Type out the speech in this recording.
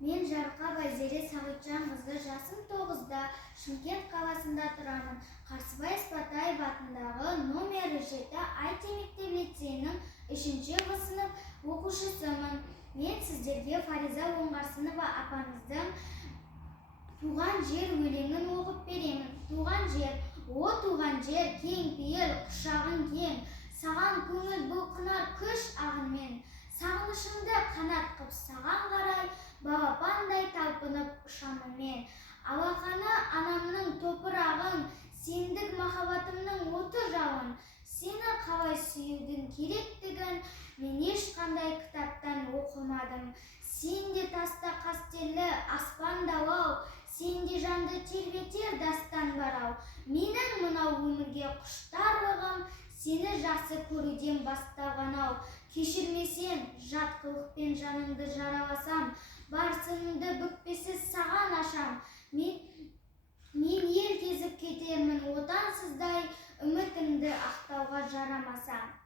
Мен Жарқа Байзере Сағитжанқызы, жасым 9-да, Шымкент қаласында тұрамын. Қарсыбай Спатаев атындағы номері 7 IT мектеп-лицейінің 3-ші сынып оқушысымын. Мен сіздерге Фариза Оңғарсынова апамыздың «Туған жер» өлеңін оқып беремін. Туған жер, о туған жер, кең пейіл, құшағың кең, саған көңіл бұлқынар күш ағынмен. Сағынышымды қанат қып саған қарай, балапандай талпынып ұшамын мен. Алақаны анамның топырағын, сендік махаббатымның оты жалын. Сені қалай сүюдің керектігін мен ешқандай кітаптан оқымадым. Сенде таста қастерлі аспан далау, сенде жанды тербетер дастан барау. Менің мынау өмірге құштарлығым сені жақсы көруден басталған-ау. Кешірмесең, жат қылықпен жаныңды жараласам, бар сырымды бүкпесіз саған ашам. Мен ел кезіп кетермін отансыздай, үмітімді ақтауға жарамасам.